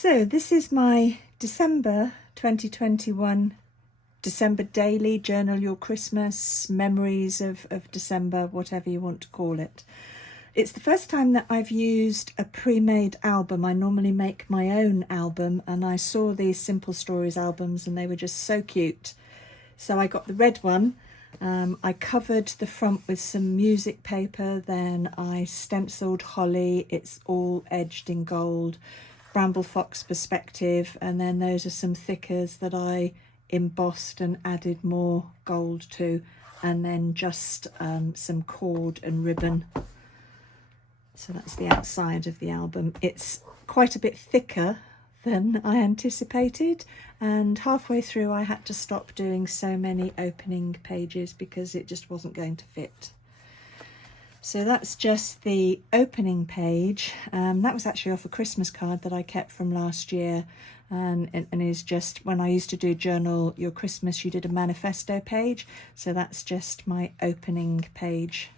So this is my December 2021 December daily. Journal your Christmas, memories of December, whatever you want to call it. It's the first time that I've used a pre-made album. I normally make my own album, and I saw these Simple Stories albums and they were just so cute. So I got the red one. I covered the front with some music paper, then I stenciled holly. It's all edged in gold, Bramble Fox perspective, and then those are some thickers that I embossed and added more gold to, and then just some cord and ribbon. So that's the outside of the album. It's quite a bit thicker than I anticipated, and halfway through I had to stop doing so many opening pages because it just wasn't going to fit. So that's just the opening page. That was actually off a Christmas card that I kept from last year, and is just when I used to do Journal Your Christmas, you did a manifesto page. So that's just my opening page.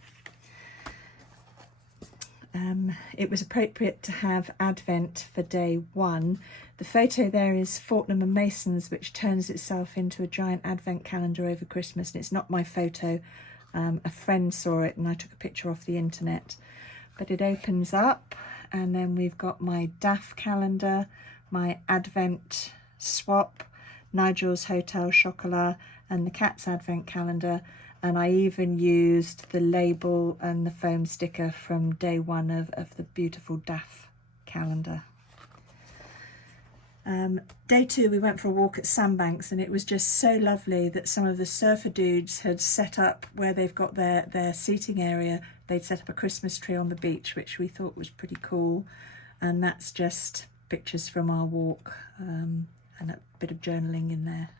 It was appropriate to have Advent for day one. The photo there is Fortnum and Mason's, which turns itself into a giant Advent calendar over Christmas, and it's not my photo. A friend saw it and I took a picture off the internet. But it opens up, and then we've got my DAF calendar, my Advent swap, Nigel's Hotel Chocolat, and the cat's Advent calendar. And I even used the label and the foam sticker from day one of the beautiful DAF calendar. Day two, we went for a walk at Sandbanks, and it was just so lovely that some of the surfer dudes had set up where they've got their seating area. They'd set up a Christmas tree on the beach, which we thought was pretty cool. And that's just pictures from our walk, and a bit of journaling in there.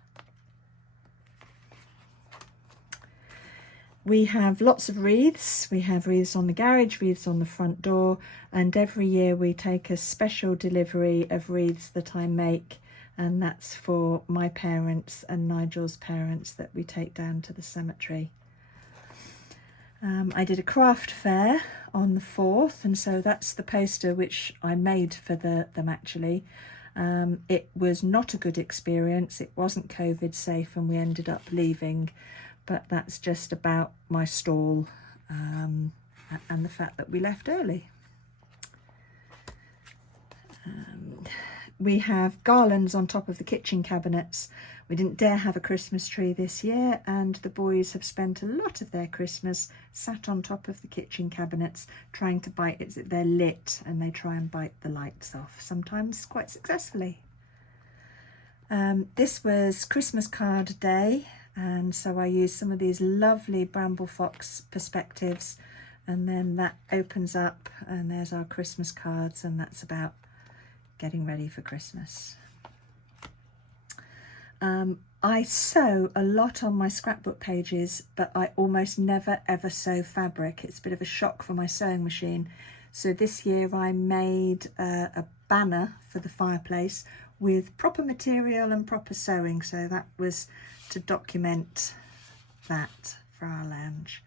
We have lots of wreaths. We have wreaths on the garage, wreaths on the front door, and every year we take a special delivery of wreaths that I make, and that's for my parents and Nigel's parents that we take down to the cemetery. I did a craft fair on the 4th, and so that's the poster which I made for them actually. It was not a good experience. It wasn't COVID safe, and we ended up leaving. But that's just about my stall, and the fact that we left early. We have garlands on top of the kitchen cabinets. We didn't dare have a Christmas tree this year, and the boys have spent a lot of their Christmas sat on top of the kitchen cabinets trying to bite it. They're lit and they try and bite the lights off, sometimes quite successfully. This was Christmas card day. And so I used some of these lovely Bramble Fox perspectives, and then that opens up and there's our Christmas cards, and that's about getting ready for Christmas. I sew a lot on my scrapbook pages, but I almost never ever sew fabric. It's a bit of a shock for my sewing machine. So this year I made a banner for the fireplace with proper material and proper sewing. So that was to document that for our lounge.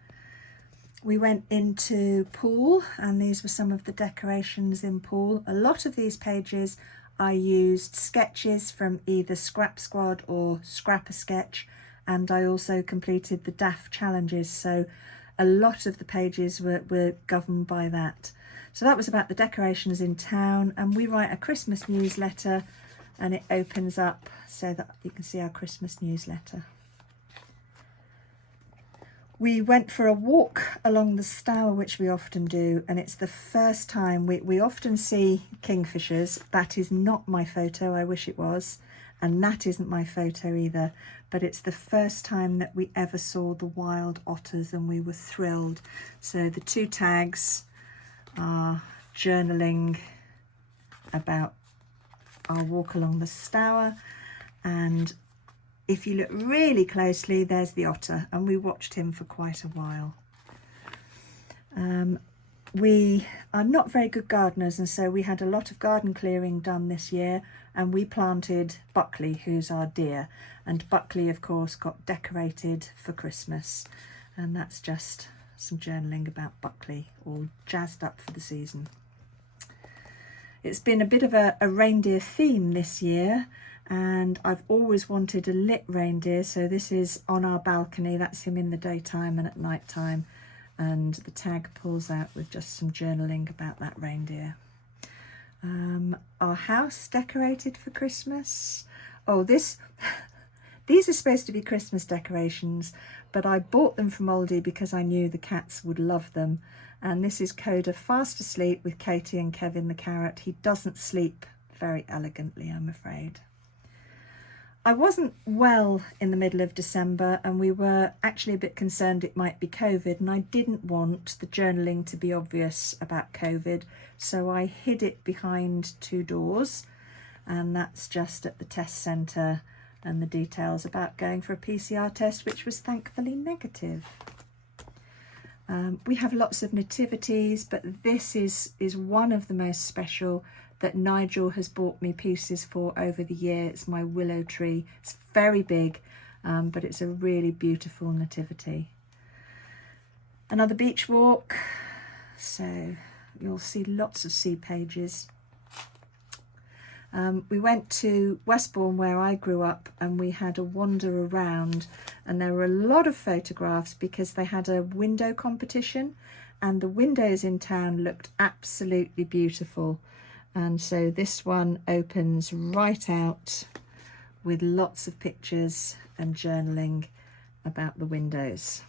We went into Poole, and these were some of the decorations in Poole. A lot of these pages I used sketches from either Scrap Squad or Scrap a Sketch, and I also completed the DAF challenges, so a lot of the pages were governed by that. So that was about the decorations in town, and we write a Christmas newsletter, and it opens up so that you can see our Christmas newsletter. We went for a walk along the Stour, which we often do, and it's the first time we often see kingfishers. That is not my photo, I wish it was, and that isn't my photo either, but it's the first time that we ever saw the wild otters, and we were thrilled. So the two tags are journaling about our walk along the Stour, and if you look really closely, there's the otter, and we watched him for quite a while. We are not very good gardeners, and so we had a lot of garden clearing done this year, and we planted Buckley, who's our deer, and Buckley of course got decorated for Christmas, and that's just some journaling about Buckley, all jazzed up for the season. It's been a bit of a reindeer theme this year, and I've always wanted a lit reindeer, so this is on our balcony. That's him in the daytime and at night time, and the tag pulls out with just some journaling about that reindeer. Our house decorated for Christmas. Oh, these are supposed to be Christmas decorations, but I bought them from Aldi because I knew the cats would love them. And this is Coda fast asleep with Katie and Kevin the carrot. He doesn't sleep very elegantly, I'm afraid. I wasn't well in the middle of December, and we were actually a bit concerned it might be COVID, and I didn't want the journaling to be obvious about COVID, so I hid it behind 2 doors, and that's just at the test centre, and the details about going for a PCR test, which was thankfully negative. We have lots of nativities, but this is one of the most special that Nigel has bought me pieces for over the year. It's my willow tree. It's very big, but it's a really beautiful nativity. Another beach walk, so you'll see lots of sea pages. We went to Westbourne, where I grew up, and we had a wander around, and there were a lot of photographs because they had a window competition, and the windows in town looked absolutely beautiful. And so this one opens right out with lots of pictures and journaling about the windows.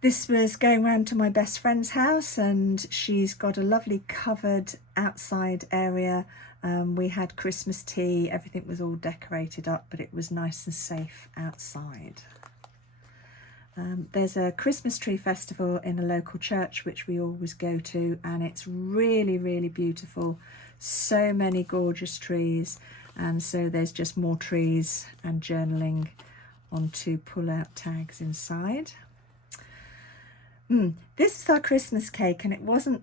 This was going round to my best friend's house, and she's got a lovely covered outside area. We had Christmas tea, everything was all decorated up, but it was nice and safe outside. There's a Christmas tree festival in a local church which we always go to, and it's really, really beautiful. So many gorgeous trees, and so there's just more trees and journaling on 2 pull-out tags inside. This is our Christmas cake, and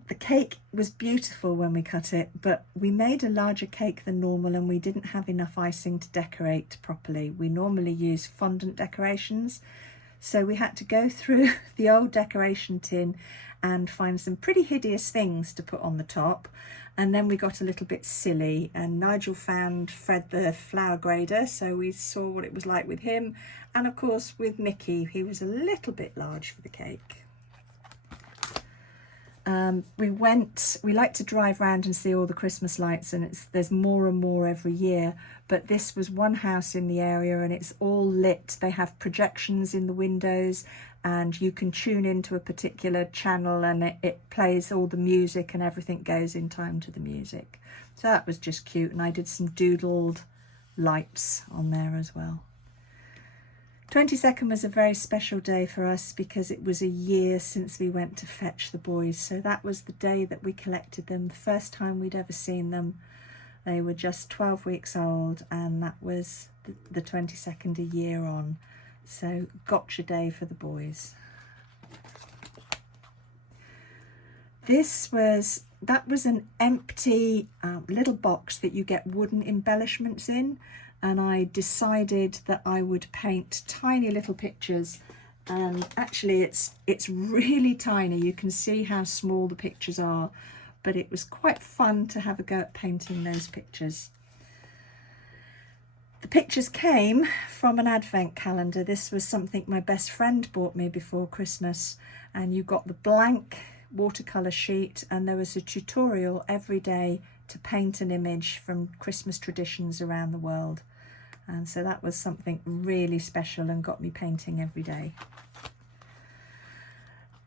the cake was beautiful when we cut it, but we made a larger cake than normal, and we didn't have enough icing to decorate properly. We normally use fondant decorations, so we had to go through the old decoration tin and find some pretty hideous things to put on the top. And then we got a little bit silly, and Nigel found Fred the flower grader, so we saw what it was like with him. And of course with Mickey, he was a little bit large for the cake. We like to drive around and see all the Christmas lights, and there's more and more every year, but this was one house in the area and it's all lit. They have projections in the windows, and you can tune into a particular channel, and it plays all the music, and everything goes in time to the music. So that was just cute, and I did some doodled lights on there as well. 22nd was a very special day for us because it was a year since we went to fetch the boys. So that was the day that we collected them, the first time we'd ever seen them. They were just 12 weeks old, and that was the 22nd a year on. So gotcha day for the boys. That was an empty little box that you get wooden embellishments in. And I decided that I would paint tiny little pictures, and actually it's really tiny. You can see how small the pictures are, but it was quite fun to have a go at painting those pictures. The pictures came from an advent calendar. This was something my best friend bought me before Christmas, and you got the blank watercolour sheet, and there was a tutorial every day to paint an image from Christmas traditions around the world. And so that was something really special and got me painting every day.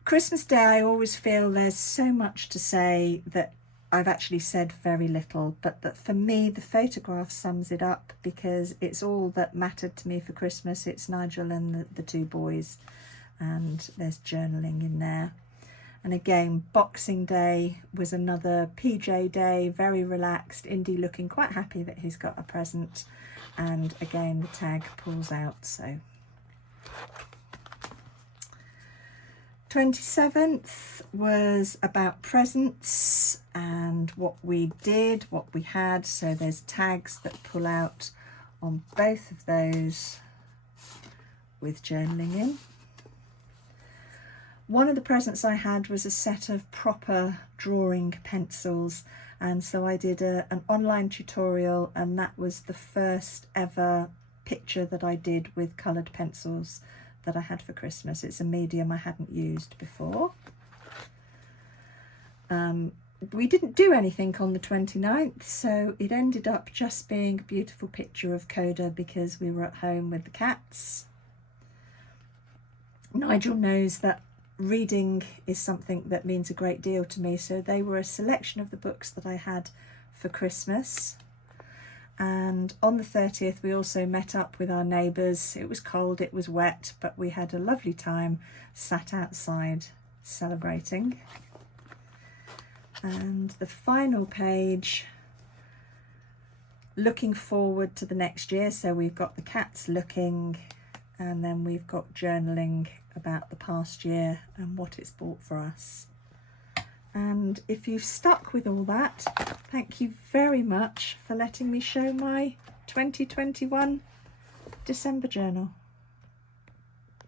Christmas Day, I always feel there's so much to say that I've actually said very little, but that for me the photograph sums it up, because it's all that mattered to me for Christmas. It's Nigel and the 2 boys, and there's journaling in there. And again, Boxing Day was another PJ day, very relaxed, Indy looking quite happy that he's got a present. And again, the tag pulls out, so. 27th was about presents and what we did, what we had. So there's tags that pull out on both of those with journaling in. One of the presents I had was a set of proper drawing pencils, and so I did an online tutorial, and that was the first ever picture that I did with coloured pencils that I had for Christmas. It's a medium I hadn't used before. We didn't do anything on the 29th, so it ended up just being a beautiful picture of Coda because we were at home with the cats. Nigel knows that reading is something that means a great deal to me, so they were a selection of the books that I had for Christmas. And on the 30th we also met up with our neighbours. It was cold, it was wet, but we had a lovely time sat outside celebrating. And the final page, looking forward to the next year. So we've got the cats looking, and then we've got journaling about the past year and what it's brought for us. And if you've stuck with all that, thank you very much for letting me show my 2021 December journal.